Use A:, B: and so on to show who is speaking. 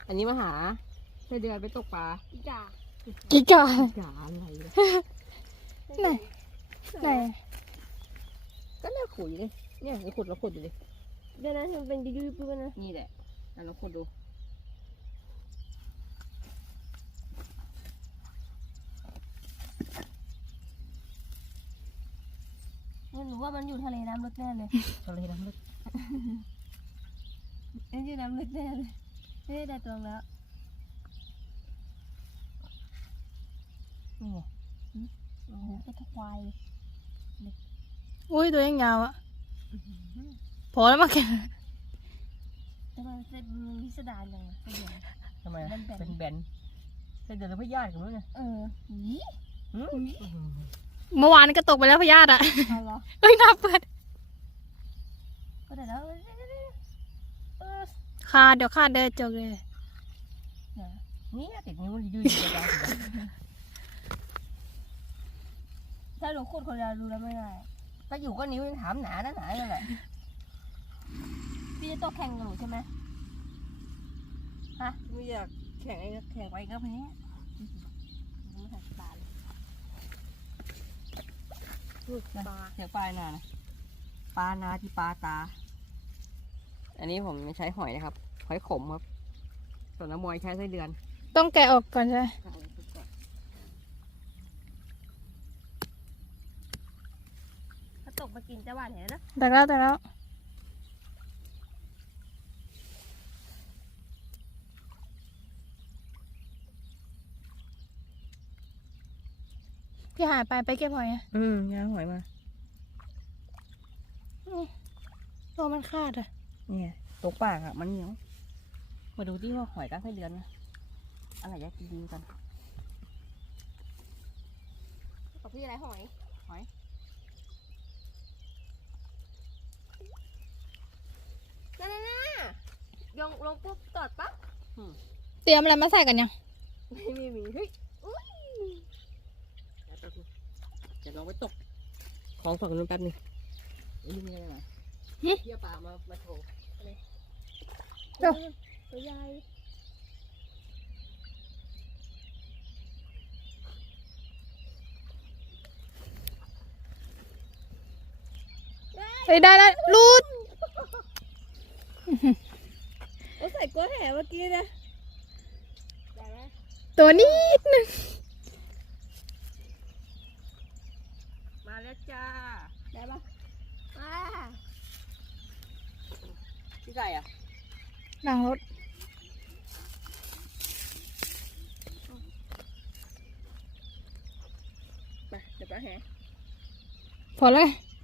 A: อันนี้มาหาไส้เดือนไปตกปลา
B: อีกา
C: กิกา
A: จ๋าอะไร
C: ไหนไหน
A: ก็น่าขุดอยู่ดิเนี่ยเราขุดอยู่ดิ
B: เดี๋ยวนะมันเป็นยุยๆปุ๊บนะ
A: นี่แหละเราขุดดู
B: หนูว่ามันอยู่ทะเลน้ำลึกแน่เลย
A: ทะเลน้ำลึก
B: มันอยู่น้ำลึกแน่เลยไม่ได้ตัวแล้ว
A: นี่ไง
B: โอ้โหเป็นตะควาย
C: อุ้ยตัวยังยาวอะพอแล้วมั้งแก
B: แต่มันพิสดารจังเลย
A: ทำไมเป็นแบนไส้เดือนแล้วพยาธิกันมั้งเนี่ย
B: นี่
C: เมื่อวานก็ตกไปแล้วพยาธิอะ
B: เอาเหรอ
C: เอ้ยน่าเปิด
B: ก็เดี๋ยวแล้ว
C: เดี๋ยวขาดเดินจกเลย
A: นี่ติดนิ้วยืดยาว
B: ถ้าหนูขุดคนเดียวดูแล้วไม่ได้
A: ถ้าอยู่ก็นิ้วยังถามหนานั่นแหละ
B: พี่จะตกแข่งกับหนูใช่ไหม
A: ไม่อยากแข่งไปก็แพ้
B: ไม่ใส่ปลาเลย
A: ปลาเสียปลานานะปลานาที่ปลาตา อันนี้ผมใช้หอยนะครับหอยขมครับส่วนน้ำมวยใช้ไส้เดือน
C: ต้องแกะออกก่อนใช่ไหม
B: ถ้าตกมากินจะหวานเห็นนะ
C: แต่แล้วพี่หายไปเก็บหอยอะ
A: ย่างหอยมา
C: ตัวมันขาดอะ
A: เนี่ยตกปากอ่ะมันเหนียวมาดูที่ว่าหอยก้างไส้เดือนนะอะไรจะกินดีกัน
B: กับพี่อะไรหอยนั่นยงลงปุ๊บตอดปั๊บ
C: เตรียมอะไรมาใส่กันยัง
B: ไม่มีเฮ้ย
A: จะลองไปตกของฝั่งนู้นแป๊บนึงนี่มีอะไรนะเยี่ยปลามาโชว์
B: ตัวใหญ่
C: เฮ้ยได้รูด
B: เอาใส่ก้นแห่เมื่อกี้นะได้ไหม
C: ตัวนิดนึง
A: มาแล้วจ้า
B: ได้ปะ
A: พี่ไก่อ่ะ
C: หลังรถ
A: ไปเดี๋ยวปลาแห่
C: พอแล้วไง